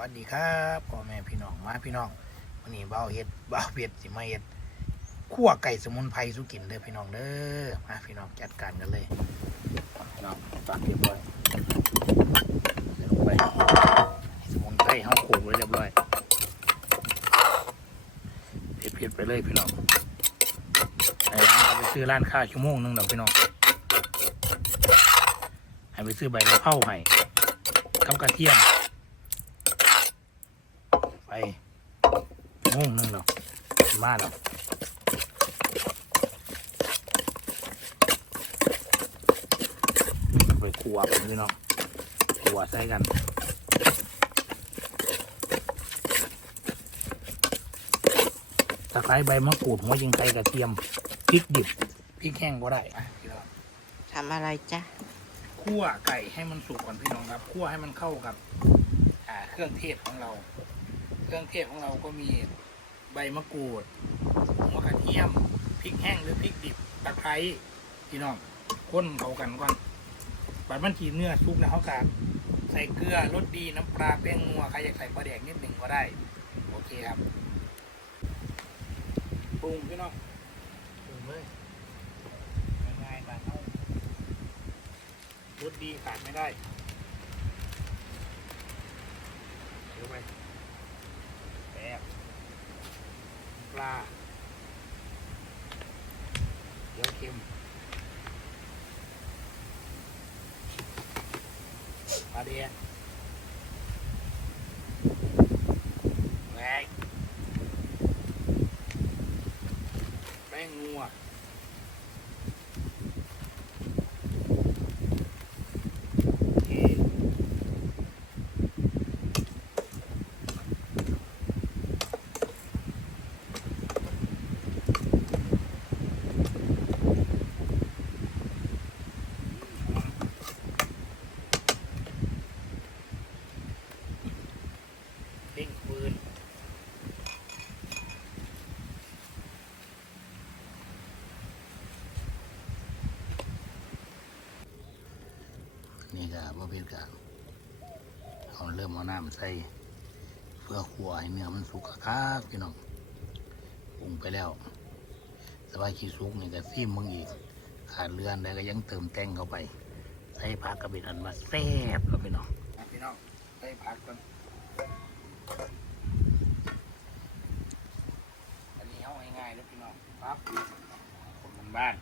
สวัสดีครับพ่อแม่พี่น้องมาพี่น้องวันนี้เบาเฮ็ดเบาเบ็ดสิมาเฮ็ดคั่วไก่สมุนไพรสุกินเด้อพี่น้องเด้อมาพี่น้องจัดการกันเลยพี่น้องตักเรียบร้อยใส่ลงไปสมุนไพรเฮาโขลกไว้เรียบร้อยเผ็ดๆไปเลยพี่น้องไอ้ร้านเอาไปซื้อร้านค้าชั่วโมงหนึงดอกพี่น้องให้ไปซื้อใบกะเพราให้กับกระเทียมไปโมุ่งหนึงแล้วมาแล้วไปขัวกันพี่น้องขัวใส่กันตะไคร้ใบมะกรูดหัวยิงไทยกระเทียมพริกดิบพริกแห้งก็ได้อะพี่น้องทำอะไรจ๊ะคั่วไก่ให้มันสุกก่อนพี่น้องครับคั่วให้มันเข้ากับอ่าเครื่องเทศของเรา เครื่องเทศของเราก็มีใบมะกรูดหัวกระเทียมพริกแห้งหรือพริกดิบตะไคร้พี่น้องข้นเขากันก่อนบัดมันทีเนื้อซุปนะเขากะใส่เกลือรสดีน้ำปลาแป้งนัวใครอยากใส่ปลาแดกนิดหนึ่งก็ได้ โอเคครับปรุงพี่น้องปรุงเลยง่ายๆบานเอารสดีขาดไม่ได้เดี๋ยวไป แป๊บ ปลาเดี๋ยวเค็มปลาเดียแหวกแป้งงัวโอเค เด้งปืน นี่ก็บ่เป็นเอาเริ่มเอาน้ำใส่เพื่อขัวให้เนื้อมันสุกครับพี่น้องปรุงไปแล้วสบายขี้สุกนี่ก็ซีมมึงอีกขาดเลือนได้ก็ยังเติมแต่งเข้าไป ใส่ผักกระเป็นอันมาแซ่บครับพี่น้องพี่น้องใส่ผักก่อนอันนี้เอาง่ายๆเลยพี่น้องปั๊บคนบ้าน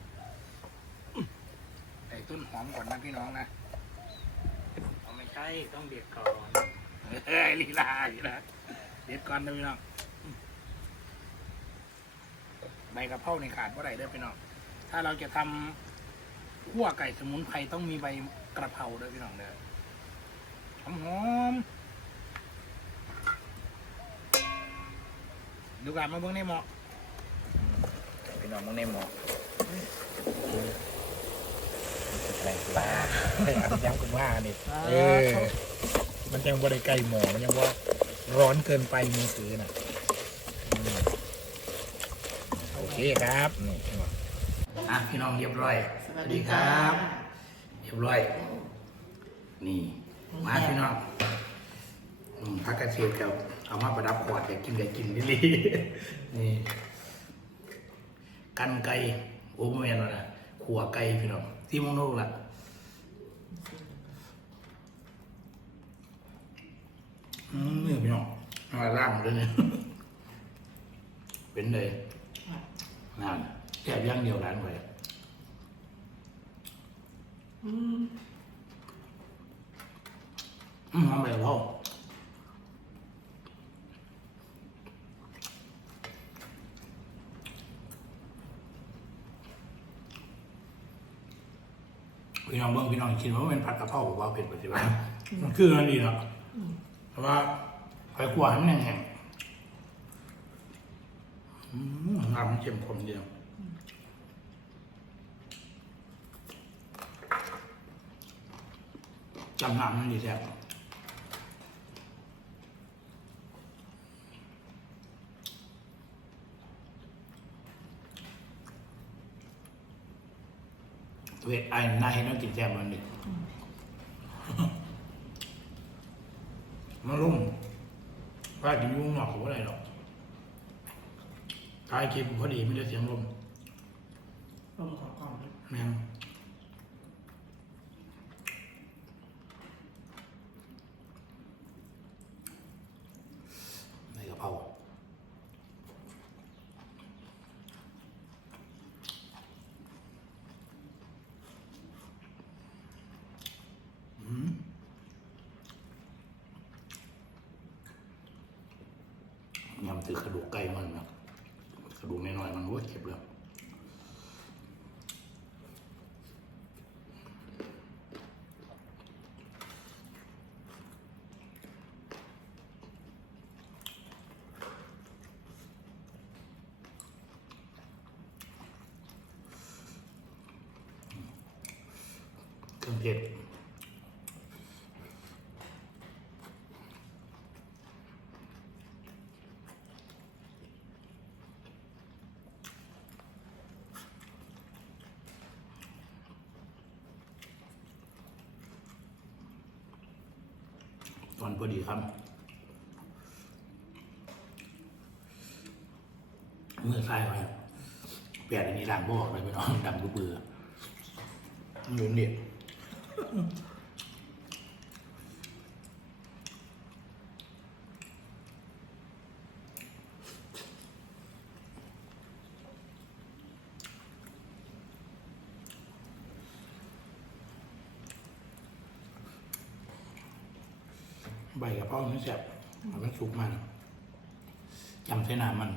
ใส่ต้นหอมก่อนนะพี่น้องนะ ใช่ต้องเด็ดก่อนเฮ้ยลีลาลีลาเด็ดก่อนนะพี่น้องใบกระเพราในขาดว่าไรเด้อพี่น้องถ้าเราจะทำขั่วไก่สมุนไพรต้องมีใบกระเพราด้วยพี่น้องเด้อหอมหอมดูการมาเบิ่งในหม้อพี่น้องมึงในหมอแรงปลาไม่อาจย้ำกันว่านี่เออ มันยังบ่ได้ใกล้หมอมันยังว่าร้อนเกินไปมือถือน่ะอืมโอเคครับนี่พี่น้องอะพี่น้องเรียบร้อย สวัสดีครับ เรียบร้อย นี่ มาพี่น้องอืมพักกระเทียมกับเอามาประดับขวดอยากกินอยากกินนี่ลี นี่ กันไก่โอ้โมเมนแล้วนะ ขัวไก่พี่น้องที่มงโนกละอืมนี่พี่น้องมาล่างเลยเนี่ยเป็นเลยงานแค่ย่างเดียวร้านไปอืมทำไปพ่อพี่น้ องเบิ้งพี่น้องคิดว่ามันเป็นผัดกะเพราหรือว่าเผ็ดปฏิบัติมันคืออันนี้เนาะแต่ว่าไข่ขวานมันแห้งๆอืมน้ำมันเข้มข้นเดียวจำน้ำมันดีแท้ เวทไอ้นายเห็นต้องกินแจ่มมันดิมันลุ่มว่ากินยุ่งหนอกหรือว่าอะไรหรอกท้ายคลิปพอดีไม่ได้เสียงลมลมขอกล่องแม่งในกระเพราอืม ยำถือกระดูกไก่มันนะกระดูกน้อยๆมันโอ้เจ็บเลยเครื่องเทศ มันพอดีครับ เมื่อใส่ไปแปดอันนี้ดังบอกเลยพี่น้องดังกูเบื่อเงิน ใบกระเพราไม่แซ่บมันสุกมันจำเส้นน้ำมัน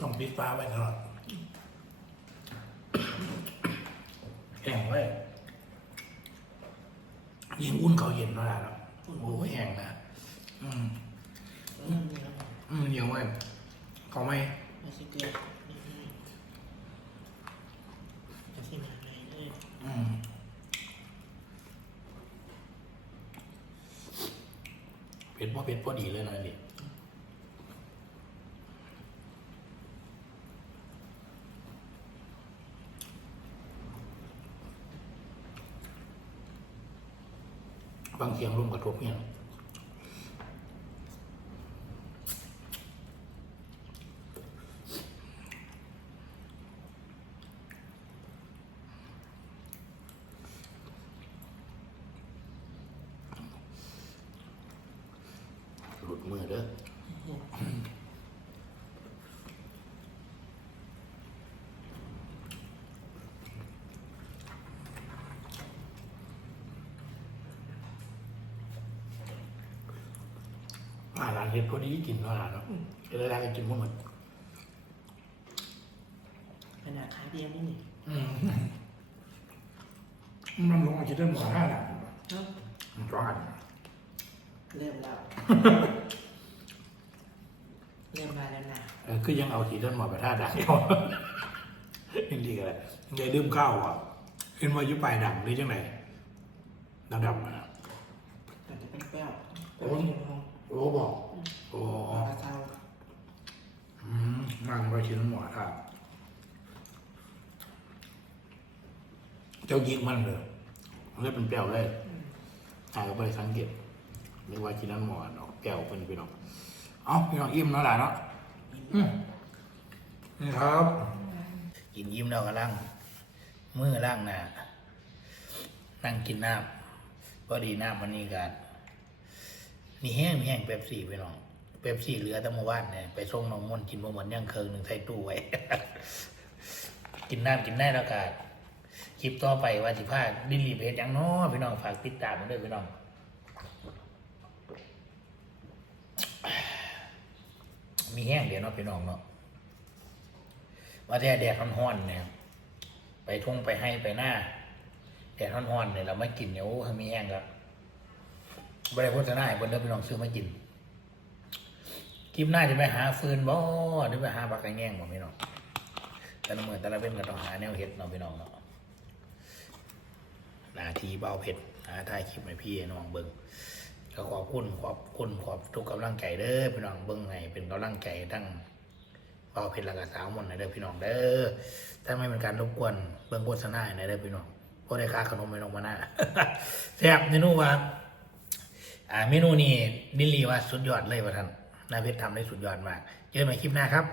ต้องปิดฟ้าไว้ตลอดแห้งไว้ยิงอุ่นเขาเย็นเวลาแล้วโอ้ยแห้งนะอืมเริ่มเดียอืมเดี๋ยวไว้ ขาไม่ไม่ใช่เกลือที่ไหนไหนเลยอืมเผ็ดพอเผ็ดพอดีเลยนะนี่บางเสียงร่วมกระทบเนี่ย มือเด้ออาหารเห็ดพอดีกินอาหารเนาะจะได้ได้กันกินพวกมันขนาดขาเดียวนี่นี่อืมมันลงมาคิดเรื่องหมอห้าหนังเนาะมันร้อนเริ่มแล้ว เริ่มมาแล้วนะเออคือยังเอาขีดเรื่องหมอไปท่าดังอยู่ยังดีกันเลยยังไงลืมข้าวอะเห็นว่าอยุปลายดังหรือจังไหนดำดำๆนะแต่จะเป็นแป้วแต่ไม่เห็นห้องโอ้บอกโอ้กระเซาอืมนั่งไปชิ้นหมอท่าเจ้ายิกมันเลยมันเลยเป็นแป้วเลยหายไปสังเกตนึกว่าชิ้นนั้นหมอเนาะแป้วเป็นพี่น้องเอ้าพี่น้องอิ่มแล้วล่ะเนาะอืม นี่ครับ กินยิ้มแล้วก็ล่างมือล่างหน้านั่งกินน้ำพอดีน้ำวันนี้กันมีแห้งมีแห้งเป๊ปซี่ไปน้องเป๊ปซี่เหลือแต่เมื่อวานเนี่ยไปส่งน้องมนกินบ่หมดย่างเคิงหนึ่งใส่ตู้ไว้ กินน้ำกินได้แล้วกันคลิปต่อไปว่าสิพาดินรีเพจยังน้อพี่น้องฝากติดตามมันด้วยพี่น้อง มีแห้งเดี๋ยวเนาะพี่น้องเนาะว่าแต่แดดร้อนๆเนี่ย ไปทุ่งไปให้ไปหน้าแดดร้อนๆเนี่ยเราไม่กินเนี่ยโอ้มีแห้งครับบริโภคจะได้บนเดิมไปลองซื้อมากินคลิปหน้าจะไปหาฟืนบ่หรือไปหาปลากระแง่งบ่พี่น้องแต่ละเมื่อแต่ละเป็นก็ต้องหาแนวเห็ดเนาะพี่น้องเนาะหนาทีเบาเผ็ดหาถ่ายคลิปให้พี่ให้น้องเบิ่ง ก็ขอบคุณขอบคุณขอบทุกกำลังใจเด้อพี่น้องเบิ่งไงเป็นกำลังใจทั้งเบาเผ็ดและกับสาวมดในเด้อพี่น้องเด้อถ้าไม่เป็นการรบกวนเบิ่งโฆษณาในเด้อพี่น้องเพราะได้ค่าขนมไม่ลงมาหน้าแซ่บเมนูว่าอ่าเมนูนี้ดิลลีว่าสุดยอดเลยว่าท่านนายเพชรทำได้สุดยอดมากเจอกันใหม่คลิปหน้าครับ